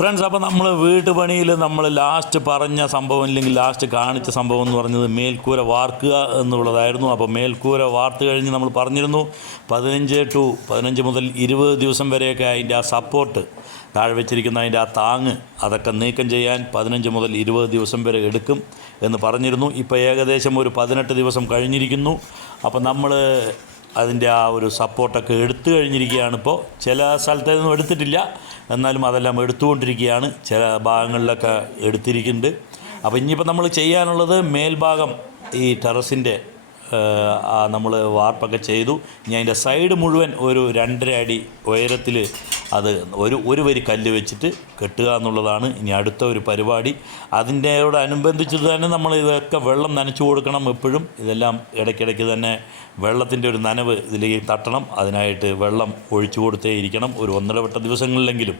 Friends അപ്പോൾ നമ്മൾ വീട്ടുപണിയിൽ നമ്മൾ ലാസ്റ്റ് പറഞ്ഞ സംഭവം ഇല്ലെങ്കിൽ ലാസ്റ്റ് കാണിച്ച സംഭവം എന്ന് പറഞ്ഞത് മേൽക്കൂര വാർക്കുക എന്നുള്ളതായിരുന്നു. അപ്പോൾ മേൽക്കൂര വാർത്ത് കഴിഞ്ഞ് നമ്മൾ പറഞ്ഞിരുന്നു പതിനഞ്ച് ടു പതിനഞ്ച് മുതൽ ഇരുപത് ദിവസം വരെയൊക്കെ അതിന്റെ ആ സപ്പോർട്ട് താഴെ വെച്ചിരിക്കുന്ന അതിന്റെ ആ താങ്ങ് അതൊക്കെ നീക്കം ചെയ്യാൻ പതിനഞ്ച് മുതൽ ഇരുപത് ദിവസം വരെ എടുക്കും എന്ന് പറഞ്ഞിരുന്നു. ഇപ്പോൾ ഏകദേശം ഒരു പതിനെട്ട് ദിവസം കഴിഞ്ഞിരിക്കുന്നു. അപ്പോൾ നമ്മൾ അതിന്റെ ആ ഒരു സപ്പോർട്ടൊക്കെ എടുത്തു കഴിഞ്ഞിരിക്കുകയാണ് ഇപ്പോൾ. ചില സ്ഥലത്തൊന്നും എടുത്തിട്ടില്ല. എന്നാലും അതെല്ലാം എടുത്തുകൊണ്ടിരിക്കുകയാണ്. ചില ഭാഗങ്ങളിലൊക്കെ എടുത്തിരിക്കുന്നുണ്ട്. അപ്പോൾ ഇനിയിപ്പോൾ നമ്മൾ ചെയ്യാനുള്ളത് മേൽഭാഗം ഈ ടെറസിന്റെ നമ്മൾ വാർപ്പൊക്കെ ചെയ്തു. ഇനി അതിന്റെ സൈഡ് മുഴുവൻ ഒരു രണ്ടര അടി ഉയരത്തിൽ അത് ഒരു ഒരു വരി കല്ല് വെച്ചിട്ട് കെട്ടുക എന്നുള്ളതാണ് ഇനി അടുത്ത ഒരു പരിപാടി. അതിന്റെയോട് അനുബന്ധിച്ചിട്ട് തന്നെ നമ്മൾ ഇതൊക്കെ വെള്ളം നനച്ചു കൊടുക്കണം എപ്പോഴും. ഇതെല്ലാം ഇടയ്ക്കിടയ്ക്ക് തന്നെ വെള്ളത്തിന്റെ ഒരു നനവ് ഇതിലേക്ക് തട്ടണം. അതിനായിട്ട് വെള്ളം ഒഴിച്ചു കൊടുത്തേ ഇരിക്കണം. ഒരു ഒന്നരവട്ട ദിവസങ്ങളിലെങ്കിലും.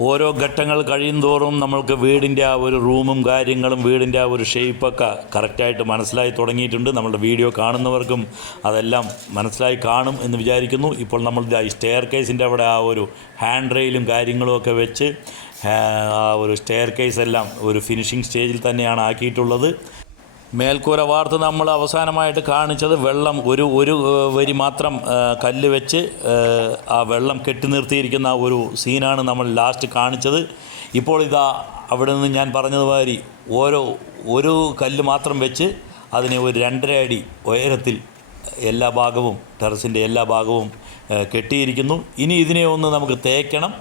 ഓരോ ഘട്ടങ്ങൾ കഴിയുന്തോറും നമ്മൾക്ക് വീടിന്റെ ആ ഒരു റൂമും കാര്യങ്ങളും വീടിന്റെ ആ ഒരു ഷേപ്പൊക്കെ കറക്റ്റായിട്ട് മനസ്സിലായി തുടങ്ങിയിട്ടുണ്ട്. നമ്മളുടെ വീഡിയോ കാണുന്നവർക്കും അതെല്ലാം മനസ്സിലായി കാണും എന്ന് വിചാരിക്കുന്നു. ഇപ്പോൾ നമ്മൾ ഈ സ്റ്റെയർ കേസിന്റെ അവിടെ ആ ഒരു ഹാൻഡ് റെയിലും കാര്യങ്ങളും ഒക്കെ വെച്ച് ആ ഒരു സ്റ്റെയർ കേസ് എല്ലാം ഒരു ഫിനിഷിംഗ് സ്റ്റേജിൽ തന്നെയാണ് ആക്കിയിട്ടുള്ളത്. മേൽക്കൂര വാർത്ത് നമ്മൾ അവസാനമായിട്ട് കാണിച്ചത് വെള്ളം ഒരു ഒരു വരി മാത്രം കല്ല് വെച്ച് ആ വെള്ളം കെട്ടി നിർത്തിയിരിക്കുന്ന ഒരു സീനാണ് നമ്മൾ ലാസ്റ്റ് കാണിച്ചത്. ഇപ്പോൾ ഇതാ അവിടെ നിന്ന് ഞാൻ പറഞ്ഞതുമാതിരി ഓരോ ഒരു കല്ല് മാത്രം വെച്ച് അതിനെ ഒരു രണ്ടര അടി ഉയരത്തിൽ എല്ലാ ഭാഗവും ടെറസിന്റെ എല്ലാ ഭാഗവും കെട്ടിയിരിക്കുന്നു. ഇനി ഇതിനെ ഒന്ന് നമുക്ക് തേക്കണം.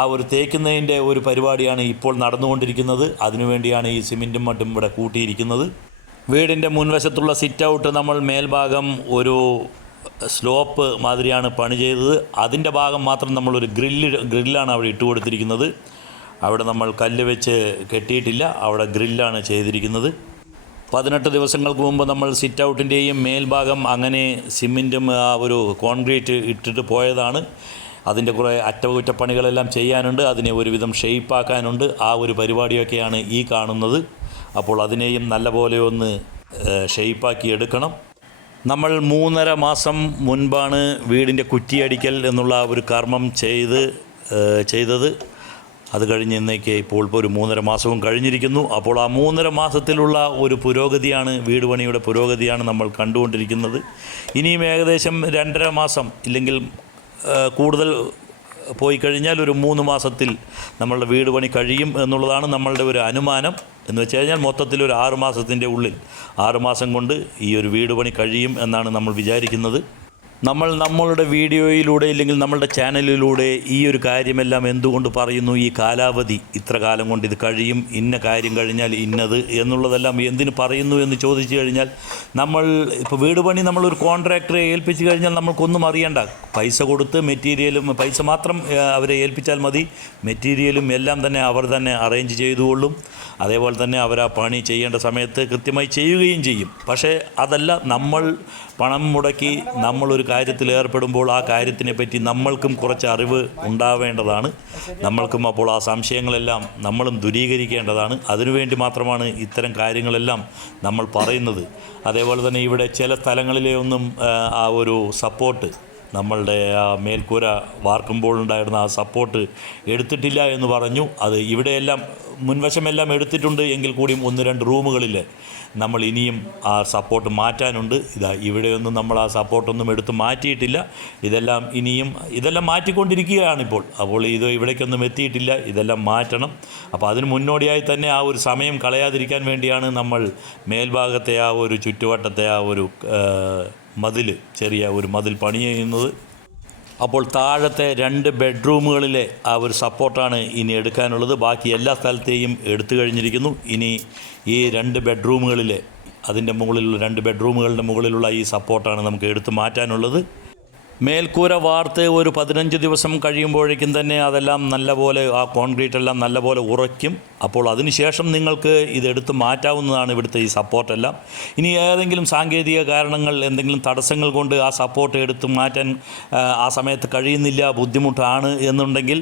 ആ ഒരു തേക്കുന്നതിന്റെ ഒരു പരിപാടിയാണ് ഇപ്പോൾ നടന്നുകൊണ്ടിരിക്കുന്നത്. അതിനുവേണ്ടിയാണ് ഈ സിമെന്റും മറ്റും ഇവിടെ കൂട്ടിയിരിക്കുന്നത്. വീടിന്റെ മുൻവശത്തുള്ള സിറ്റ് ഔട്ട് നമ്മൾ മേൽഭാഗം ഒരു സ്ലോപ്പ് മാതിരിയാണ് പണി ചെയ്തത്. അതിന്റെ ഭാഗം മാത്രം നമ്മളൊരു ഗ്രില്ല് ഗ്രില്ലാണ് അവിടെ ഇട്ട് കൊടുത്തിരിക്കുന്നത്. അവിടെ നമ്മൾ കല്ല് വെച്ച് കെട്ടിയിട്ടില്ല. അവിടെ ഗ്രില്ലാണ് ചെയ്തിരിക്കുന്നത്. പതിനെട്ട് ദിവസങ്ങൾക്ക് മുമ്പ് നമ്മൾ സിറ്റ് ഔട്ടിന്റെയും മേൽഭാഗം അങ്ങനെ സിമെന്റും ആ ഒരു കോൺക്രീറ്റ് ഇട്ടിട്ട് പോയതാണ്. അതിന്റെ കുറേ അറ്റകുറ്റപ്പണികളെല്ലാം ചെയ്യാനുണ്ട്. അതിനെ ഒരുവിധം ഷെയ്പ്പാക്കാനുണ്ട്. ആ ഒരു പരിപാടിയൊക്കെയാണ് ഈ കാണുന്നത്. അപ്പോൾ അതിനെയും നല്ലപോലെ ഒന്ന് ഷെയ്പ്പാക്കി എടുക്കണം. നമ്മൾ മൂന്നര മാസം മുൻപാണ് വീടിന്റെ കുറ്റിയടിക്കൽ എന്നുള്ള ഒരു കർമ്മം ചെയ്ത് ചെയ്തത്. അത് കഴിഞ്ഞ് ഇന്നേക്ക് ഇപ്പോൾ ഇപ്പോൾ ഒരു മൂന്നര മാസവും കഴിഞ്ഞിരിക്കുന്നു. അപ്പോൾ ആ മൂന്നര മാസത്തിലുള്ള ഒരു പുരോഗതിയാണ് വീട് പണിയുടെ പുരോഗതിയാണ് നമ്മൾ കണ്ടുകൊണ്ടിരിക്കുന്നത്. ഇനിയും ഏകദേശം രണ്ടര മാസം ഇല്ലെങ്കിൽ കൂടുതൽ പോയി കഴിഞ്ഞാൽ ഒരു മൂന്ന് മാസത്തിൽ നമ്മളുടെ വീട് പണി കഴിയും എന്നുള്ളതാണ് നമ്മളുടെ ഒരു അനുമാനം. എന്ന് വെച്ച് കഴിഞ്ഞാൽ മൊത്തത്തിൽ ഒരു ആറുമാസത്തിന്റെ ഉള്ളിൽ ആറുമാസം കൊണ്ട് ഈ ഒരു വീട് പണി കഴിയും എന്നാണ് നമ്മൾ വിചാരിക്കുന്നത്. നമ്മൾ നമ്മളുടെ വീഡിയോയിലൂടെ ഇല്ലെങ്കിൽ നമ്മളുടെ ചാനലിലൂടെ ഈ ഒരു കാര്യമെല്ലാം എന്തുകൊണ്ട് പറയുന്നു? ഈ കാലാവധി. ഇത്ര കാലം കൊണ്ട് ഇത് കഴിയും. ഇന്ന കാര്യം കഴിഞ്ഞാൽ ഇന്നത് എന്നുള്ളതെല്ലാം എന്തിന് പറയുന്നു എന്ന് ചോദിച്ചു കഴിഞ്ഞാൽ നമ്മൾ ഇപ്പോൾ വീട് പണി നമ്മളൊരു കോൺട്രാക്ടറെ ഏൽപ്പിച്ചു കഴിഞ്ഞാൽ നമ്മൾക്കൊന്നും അറിയണ്ട. പൈസ കൊടുത്ത് മെറ്റീരിയലും പൈസ മാത്രം അവരെ ഏൽപ്പിച്ചാൽ മതി. മെറ്റീരിയലും എല്ലാം തന്നെ അവർ തന്നെ അറേഞ്ച് ചെയ്തുകൊള്ളും. അതേപോലെ തന്നെ അവർ ആ പണി ചെയ്യേണ്ട സമയത്ത് കൃത്യമായി ചെയ്യുകയും ചെയ്യും. പക്ഷേ അതല്ല നമ്മൾ പണം മുടക്കി നമ്മളൊരു കാര്യത്തിൽ ഏർപ്പെടുമ്പോൾ ആ കാര്യത്തിനെ പറ്റി നമ്മൾക്കും കുറച്ച് അറിവ് ഉണ്ടാവേണ്ടതാണ്. നമ്മൾക്കും അപ്പോൾ ആ സംശയങ്ങളെല്ലാം നമ്മളും ദൂരീകരിക്കേണ്ടതാണ്. അതിനുവേണ്ടി മാത്രമാണ് ഇത്തരം കാര്യങ്ങളെല്ലാം നമ്മൾ പറയുന്നത്. അതേപോലെ തന്നെ ഇവിടെ ചില സ്ഥലങ്ങളിലെ ഒന്നും ആ, ഒരു സപ്പോർട്ട് നമ്മളുടെ ആ മേൽക്കൂര വാർക്കുമ്പോഴുണ്ടായിരുന്ന ആ സപ്പോർട്ട് എടുത്തിട്ടില്ല എന്ന് പറഞ്ഞു. അത് ഇവിടെയെല്ലാം മുൻവശമെല്ലാം എടുത്തിട്ടുണ്ട് എങ്കിൽ കൂടിയും ഒന്ന് രണ്ട് റൂമുകളിൽ നമ്മൾ ഇനിയും ആ സപ്പോർട്ട് മാറ്റാനുണ്ട്. ഇതാ ഇവിടെയൊന്നും നമ്മൾ ആ സപ്പോർട്ടൊന്നും എടുത്ത് മാറ്റിയിട്ടില്ല. ഇതെല്ലാം ഇനിയും ഇതെല്ലാം മാറ്റിക്കൊണ്ടിരിക്കുകയാണിപ്പോൾ അപ്പോൾ ഇത് ഇവിടേക്കൊന്നും എത്തിയിട്ടില്ല. ഇതെല്ലാം മാറ്റണം. അപ്പോൾ അതിന് മുന്നോടിയായി തന്നെ ആ ഒരു സമയം കളയാതിരിക്കാൻ വേണ്ടിയാണ് നമ്മൾ മേൽഭാഗത്തെ ആ ഒരു ചുറ്റുവട്ടത്തെ ആ ഒരു മതിൽ ചെറിയ ഒരു മതിൽ പണി ചെയ്യുന്നത് അപ്പോൾ താഴത്തെ രണ്ട് ബെഡ്റൂമുകളിലെ ആ ഒരു സപ്പോർട്ടാണ് ഇനി എടുക്കാനുള്ളത്. ബാക്കി എല്ലാ സ്ഥലത്തെയും എടുത്തു കഴിഞ്ഞിരിക്കുന്നു. ഇനി ഈ രണ്ട് ബെഡ്റൂമുകളിലെ അതിന്റെ മുകളിലുള്ള രണ്ട് ബെഡ്റൂമുകളുടെ മുകളിലുള്ള ഈ സപ്പോർട്ടാണ് നമുക്ക് എടുത്തു മാറ്റാനുള്ളത്. മേൽക്കൂര വാർത്ത് ഒരു പതിനഞ്ച് ദിവസം കഴിയുമ്പോഴേക്കും തന്നെ അതെല്ലാം നല്ലപോലെ ആ കോൺക്രീറ്റ് എല്ലാം നല്ലപോലെ ഉറയ്ക്കും. അപ്പോൾ അതിനുശേഷം നിങ്ങൾക്ക് ഇതെടുത്ത് മാറ്റാവുന്നതാണ് ഇവിടുത്തെ ഈ സപ്പോർട്ടെല്ലാം. ഇനി ഏതെങ്കിലും സാങ്കേതിക കാരണങ്ങൾ എന്തെങ്കിലും തടസ്സങ്ങൾ കൊണ്ട് ആ സപ്പോർട്ട് എടുത്ത് മാറ്റാൻ ആ, സമയത്ത് കഴിയുന്നില്ല ബുദ്ധിമുട്ടാണ് എന്നുണ്ടെങ്കിൽ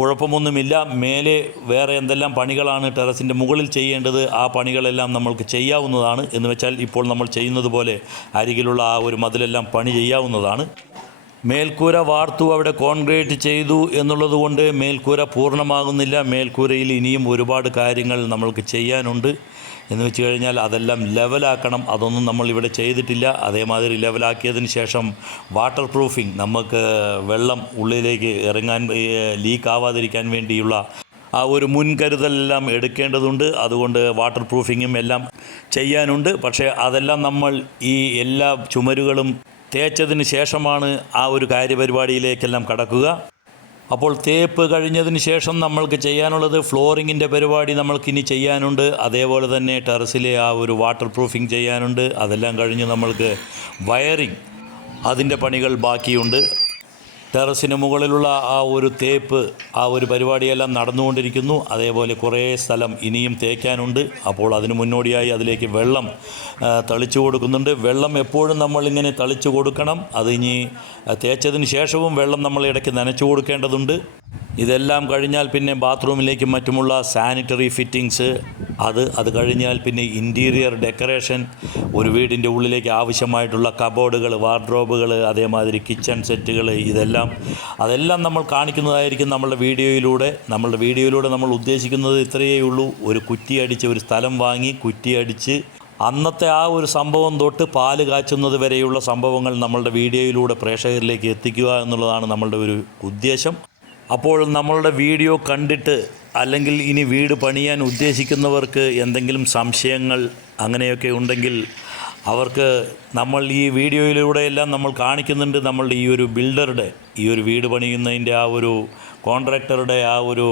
കുഴപ്പമൊന്നുമില്ല. മേലെ വേറെ എന്തെല്ലാം പണികളാണ് ടെറസിന്റെ മുകളിൽ ചെയ്യേണ്ടത് ആ പണികളെല്ലാം നമ്മൾക്ക് ചെയ്യാവുന്നതാണ് എന്ന് വെച്ചാൽ ഇപ്പോൾ നമ്മൾ ചെയ്യുന്നത് പോലെ അരികിലുള്ള ആ ഒരു മതിലെല്ലാം പണി ചെയ്യാവുന്നതാണ്. മേൽക്കൂര വാർത്തു അവിടെ കോൺക്രീറ്റ് ചെയ്തു എന്നുള്ളത് കൊണ്ട് മേൽക്കൂര പൂർണമാകുന്നില്ല. മേൽക്കൂരയിൽ ഇനിയും ഒരുപാട് കാര്യങ്ങൾ നമ്മൾക്ക് ചെയ്യാനുണ്ട്. എന്ന് വെച്ച് കഴിഞ്ഞാൽ അതെല്ലാം ലെവലാക്കണം. അതൊന്നും നമ്മൾ ഇവിടെ ചെയ്തിട്ടില്ല. അതേമാതിരി ലെവലാക്കിയതിന് ശേഷം വാട്ടർ പ്രൂഫിംഗ് നമുക്ക് വെള്ളം ഉള്ളിലേക്ക് ഇറങ്ങാൻ ലീക്ക് ആവാതിരിക്കാൻ വേണ്ടിയുള്ള ആ ഒരു മുൻകരുതലെല്ലാം എടുക്കേണ്ടതുണ്ട്. അതുകൊണ്ട് വാട്ടർ പ്രൂഫിങ്ങും എല്ലാം ചെയ്യാനുണ്ട്. പക്ഷേ അതെല്ലാം നമ്മൾ ഈ എല്ലാ ചുമരുകളും തേച്ചതിന് ശേഷമാണ് ആ ഒരു കാര്യപരിപാടിയിലേക്കെല്ലാം കടക്കുക. അപ്പോൾ തേപ്പ് കഴിഞ്ഞതിന് ശേഷം നമ്മൾക്ക് ചെയ്യാനുള്ളത് ഫ്ലോറിങ്ങിന്റെ പരിപാടി നമ്മൾക്കിനി ചെയ്യാനുണ്ട്. അതേപോലെ തന്നെ ടെറസിലെ ആ ഒരു വാട്ടർ പ്രൂഫിംഗ് ചെയ്യാനുണ്ട്. അതെല്ലാം കഴിഞ്ഞ് നമ്മൾക്ക് വയറിങ് അതിന്റെ പണികൾ ബാക്കിയുണ്ട്. ടെറസിന് മുകളിലുള്ള ആ ഒരു തേപ്പ് ആ ഒരു പരിപാടിയെല്ലാം നടന്നുകൊണ്ടിരിക്കുന്നു. അതേപോലെ കുറേ സ്ഥലം ഇനിയും തേക്കാനുണ്ട്. അപ്പോൾ അതിന് മുന്നോടിയായി അതിലേക്ക് വെള്ളം തളിച്ചു കൊടുക്കുന്നുണ്ട്. വെള്ളം എപ്പോഴും നമ്മളിങ്ങനെ തളിച്ചു കൊടുക്കണം. അത് ഇനി തേച്ചതിന് ശേഷവും വെള്ളം നമ്മൾ ഇടയ്ക്ക് നനച്ചു കൊടുക്കേണ്ടതുണ്ട്. ഇതെല്ലാം കഴിഞ്ഞാൽ പിന്നെ ബാത്റൂമിലേക്കും മറ്റുമുള്ള സാനിറ്ററി ഫിറ്റിങ്സ് അത് അത് കഴിഞ്ഞാൽ പിന്നെ ഇന്റീരിയർ ഡെക്കറേഷൻ ഒരു വീടിന്റെ ഉള്ളിലേക്ക് ആവശ്യമായിട്ടുള്ള കബോർഡുകൾ വാർഡ്രോബുകൾ അതേമാതിരി കിച്ചൺ സെറ്റുകൾ ഇതെല്ലാം അതെല്ലാം നമ്മൾ കാണിക്കുന്നതായിരിക്കും നമ്മളുടെ വീഡിയോയിലൂടെ. നമ്മളുടെ വീഡിയോയിലൂടെ നമ്മൾ ഉദ്ദേശിക്കുന്നത് ഇത്രയേ ഉള്ളൂ. ഒരു കുറ്റി അടിച്ച് ഒരു സ്ഥലം വാങ്ങി കുറ്റി അടിച്ച് അന്നത്തെ ആ ഒരു സംഭവം തൊട്ട് പാൽ കാച്ചുന്നത് വരെയുള്ള സംഭവങ്ങൾ നമ്മളുടെ വീഡിയോയിലൂടെ പ്രേക്ഷകരിലേക്ക് എത്തിക്കുക എന്നുള്ളതാണ് നമ്മളുടെ ഒരു ഉദ്ദേശം. അപ്പോൾ നമ്മളുടെ വീഡിയോ കണ്ടിട്ട് അല്ലെങ്കിൽ ഇനി വീട് പണിയാൻ ഉദ്ദേശിക്കുന്നവർക്ക് എന്തെങ്കിലും സംശയങ്ങൾ അങ്ങനെയൊക്കെ ഉണ്ടെങ്കിൽ അവർക്ക് നമ്മൾ ഈ വീഡിയോയിലൂടെ എല്ലാം നമ്മൾ കാണിക്കുന്നുണ്ട് നമ്മളുടെ ഈ ഒരു ബിൽഡറുടെ ഈ ഒരു വീട് പണിയുന്നതിന്റെ ആ ഒരു കോൺട്രാക്ടറുടെ ആ ഒരു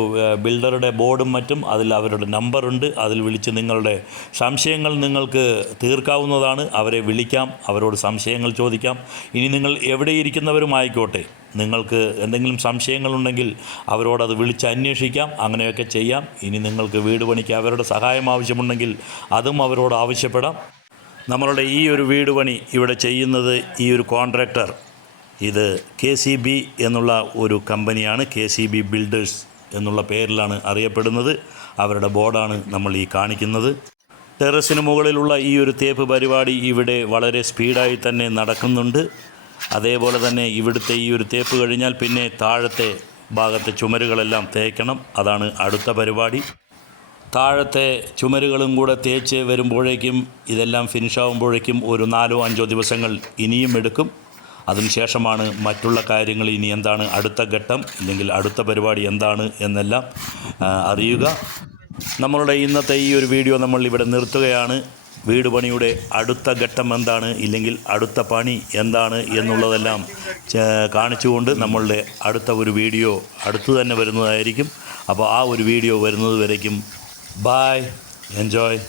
ബിൽഡറുടെ ബോർഡും മറ്റും അതിൽ അവരുടെ നമ്പറുണ്ട്. അതിൽ വിളിച്ച് നിങ്ങളുടെ സംശയങ്ങൾ നിങ്ങൾക്ക് തീർക്കാവുന്നതാണ്. അവരെ വിളിക്കാം അവരോട് സംശയങ്ങൾ ചോദിക്കാം. ഇനി നിങ്ങൾ എവിടെ ഇരിക്കുന്നവരുമായിക്കോട്ടെ നിങ്ങൾക്ക് എന്തെങ്കിലും സംശയങ്ങളുണ്ടെങ്കിൽ അവരോടത് വിളിച്ച് അന്വേഷിക്കാം അങ്ങനെയൊക്കെ ചെയ്യാം. ഇനി നിങ്ങൾക്ക് വീട് പണിക്ക് അവരുടെ സഹായം ആവശ്യമുണ്ടെങ്കിൽ അതും അവരോട് ആവശ്യപ്പെടാം. നമ്മളുടെ ഈ ഒരു വീട് പണി ഇവിടെ ചെയ്യുന്നത് ഈ ഒരു കോൺട്രാക്ടർ. ഇത് കെ സി ബി എന്നുള്ള ഒരു കമ്പനിയാണ്. കെ സി ബി ബിൽഡേഴ്സ് എന്നുള്ള പേരിലാണ് അറിയപ്പെടുന്നത്. അവരുടെ ബോർഡാണ് നമ്മൾ ഈ കാണിക്കുന്നത്. ടെറസിന് മുകളിലുള്ള ഈ ഒരു തേപ്പ് പരിപാടി ഇവിടെ വളരെ സ്പീഡായി തന്നെ നടക്കുന്നുണ്ട്. അതേപോലെ തന്നെ ഇവിടുത്തെ ഈ ഒരു തേപ്പ് കഴിഞ്ഞാൽ പിന്നെ താഴത്തെ ഭാഗത്തെ ചുമരുകളെല്ലാം തേക്കണം. അതാണ് അടുത്ത പരിപാടി. താഴത്തെ ചുമരുകളും കൂടെ തേച്ച് വരുമ്പോഴേക്കും ഇതെല്ലാം ഫിനിഷ് ആകുമ്പോഴേക്കും ഒരു നാലോ അഞ്ചോ ദിവസങ്ങൾ ഇനിയും എടുക്കും. അതിനുശേഷമാണ് മറ്റുള്ള കാര്യങ്ങൾ ഇനി എന്താണ് അടുത്ത ഘട്ടം അല്ലെങ്കിൽ അടുത്ത പരിപാടി എന്താണ് എന്നെല്ലാം അറിയുക. നമ്മളുടെ ഇന്നത്തെ ഈ ഒരു വീഡിയോ നമ്മൾ ഇവിടെ നിർത്തുകയാണ്. വീട് പണിയുടെ അടുത്ത ഘട്ടം എന്താണ് ഇല്ലെങ്കിൽ അടുത്ത പണി എന്താണ് എന്നുള്ളതെല്ലാം കാണിച്ചുകൊണ്ട് നമ്മളുടെ അടുത്ത ഒരു വീഡിയോ അടുത്തു തന്നെ വരുന്നതായിരിക്കും. അപ്പോൾ ആ ഒരു വീഡിയോ വരുന്നത് വരയ്ക്കും Bye. Enjoy.